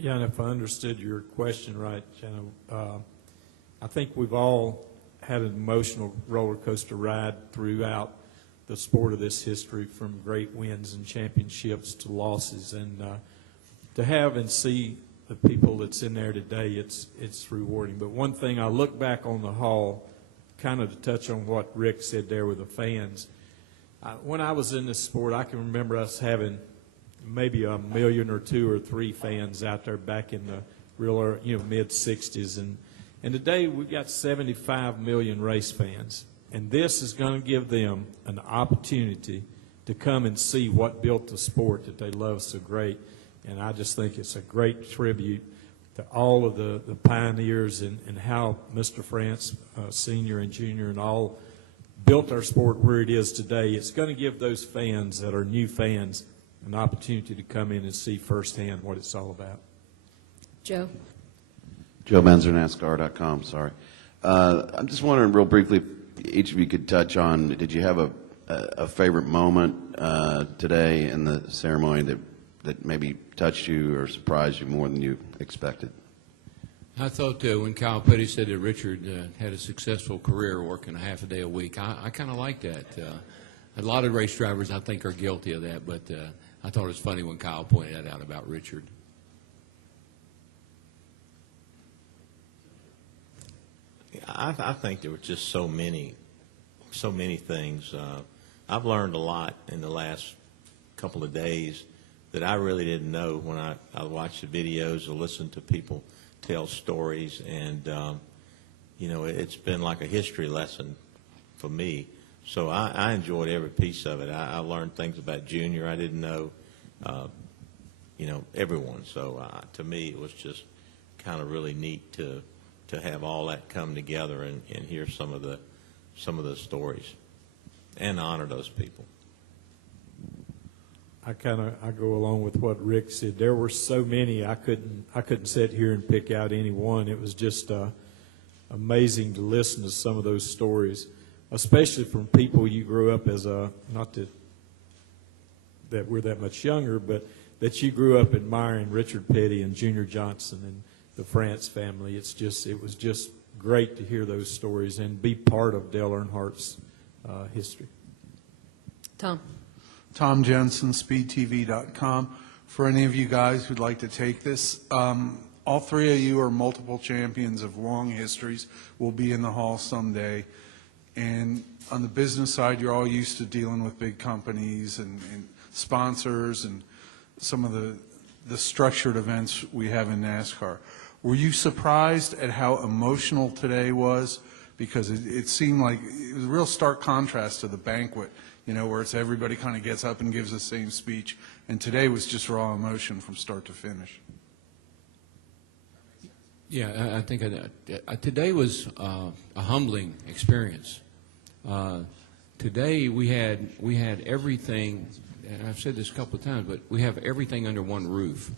Yeah, and if I understood your question right, Jenna, I think we've all had an emotional roller coaster ride throughout the sport of this history, from great wins and championships to losses, and to have and see the people that's in there today, it's rewarding. But one thing, I look back on the hall, kind of to touch on what Rick said there with the fans. When I was in this sport, I can remember us having maybe 1 million or 2 or 3 fans out there back in the real, mid 60s, and today we've got 75 million race fans, and this is going to give them an opportunity to come and see what built the sport that they love so great. And I just think it's a great tribute to all of the pioneers and how Mr. France, Senior and Junior, and all built our sport where it is today. It's going to give those fans that are new fans an opportunity to come in and see firsthand what it's all about. Joe? Joe Benzer, NASCAR.com, sorry. I'm just wondering real briefly, each of you could touch on, did you have a favorite moment today in the ceremony that maybe touched you or surprised you more than you expected? I thought when Kyle Petty said that Richard had a successful career working a half a day a week, I kind of like that. A lot of race drivers, I think, are guilty of that, but I thought it was funny when Kyle pointed that out about Richard. I think there were just so many things. I've learned a lot in the last couple of days that I really didn't know when I watched the videos or listened to people tell stories, and it's been like a history lesson for me. So I enjoyed every piece of it. I learned things about Junior I didn't know, everyone. So to me, it was just kind of really neat to have all that come together and hear some of the stories and honor those people. I go along with what Rick said. There were so many, I couldn't sit here and pick out any one. It was just amazing to listen to some of those stories, especially from people you grew up as not that we're that much younger, but that you grew up admiring, Richard Petty and Junior Johnson and the France family. It was just great to hear those stories and be part of Dale Earnhardt's history. Tom Jensen, SpeedTV.com. For any of you guys who'd like to take this, all 3 of you are multiple champions of long histories. Will be in the hall someday. And on the business side, you're all used to dealing with big companies and sponsors and some of the structured events we have in NASCAR. Were you surprised at how emotional today was? Because it seemed like it was a real stark contrast to the banquet, where it's everybody kind of gets up and gives the same speech. And today was just raw emotion from start to finish. Yeah, I think today was a humbling experience. Today we had everything, and I've said this a couple of times, but we have everything under one roof.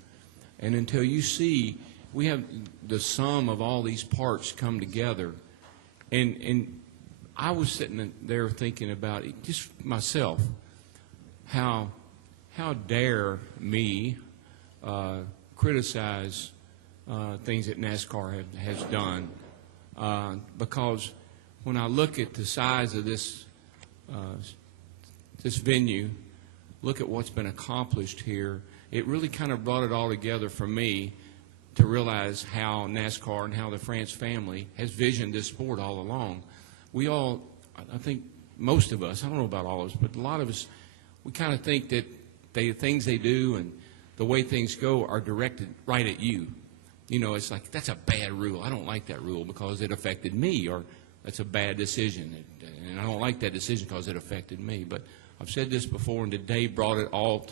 And until you see, we have the sum of all these parts come together. And I was sitting there thinking about it, just myself, how dare me criticize things that NASCAR has done, because when I look at the size of this venue, look at what's been accomplished here, it really kind of brought it all together for me to realize how NASCAR and how the France family has visioned this sport all along. We all, I think most of us, I don't know about all of us, but a lot of us, we kind of think that the things they do and the way things go are directed right at you. It's like, that's a bad rule. I don't like that rule because it affected me, or that's a bad decision, and I don't like that decision because it affected me. But I've said this before, and today brought it all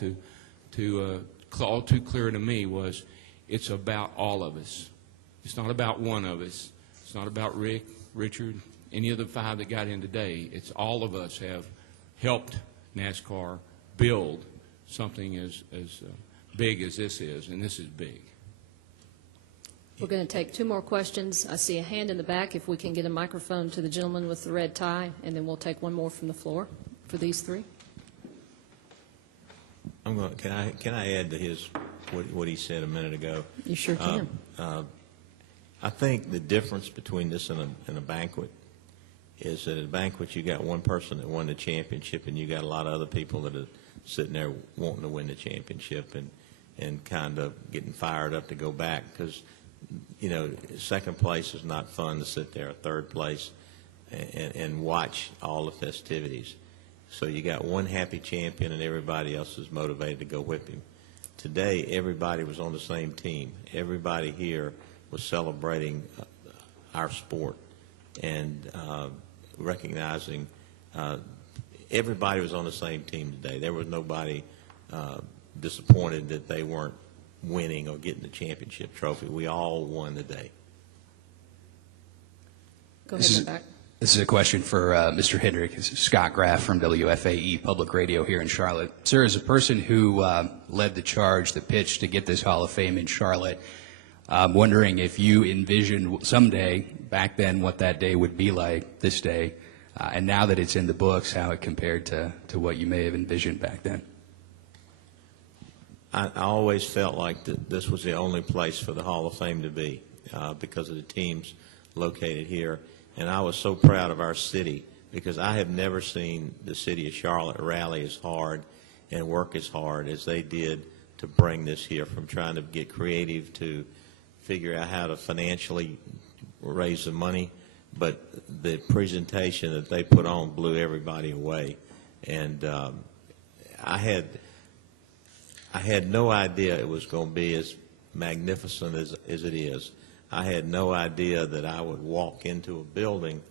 all too clear to me was it's about all of us. It's not about one of us. It's not about Rick, Richard, any of the 5 that got in today. It's all of us have helped NASCAR build something as big as this is, and this is big. We're going to take 2 more questions. I see a hand in the back. If we can get a microphone to the gentleman with the red tie, and then we'll take 1 more from the floor for these 3. Can I add to his what he said a minute ago. You sure can. I think the difference between this and a banquet is that at a banquet you got one person that won the championship, and you got a lot of other people that are sitting there wanting to win the championship and kind of getting fired up to go back, because second place is not fun to sit there, third place, and watch all the festivities. So you got one happy champion and everybody else is motivated to go whip him. Today, everybody was on the same team. Everybody here was celebrating our sport and recognizing everybody was on the same team today. There was nobody disappointed that they weren't winning or getting the championship trophy. We all won today. Go ahead, in the back. This is a question for Mr. Hendrick. This is Scott Graff from WFAE Public Radio here in Charlotte. Sir, as a person who led the charge, the pitch to get this Hall of Fame in Charlotte, I'm wondering if you envisioned someday, back then, what that day would be like this day, and now that it's in the books, how it compared to what you may have envisioned back then. I always felt like that this was the only place for the Hall of Fame to be because of the teams located here. And I was so proud of our city because I have never seen the city of Charlotte rally as hard and work as hard as they did to bring this here, from trying to get creative to figure out how to financially raise the money. But the presentation that they put on blew everybody away. And I had no idea it was going to be as magnificent as it is. I had no idea that I would walk into a building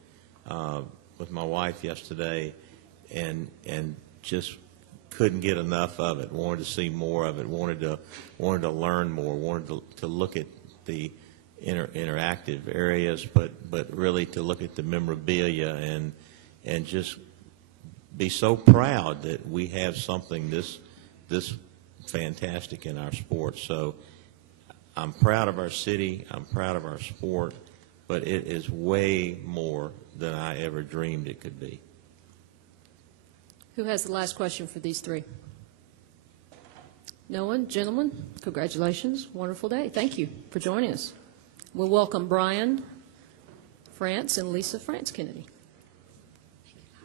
with my wife yesterday and just couldn't get enough of it. Wanted to see more of it. Wanted to learn more. Wanted to look at the interactive areas, but really to look at the memorabilia and just be so proud that we have something this fantastic in our sport. So I'm proud of our city, I'm proud of our sport, but it is way more than I ever dreamed it could be. Who has the last question for these three? No one? Gentlemen, congratulations. Wonderful day. Thank you for joining us. We'll welcome Brian France and Lisa France Kennedy.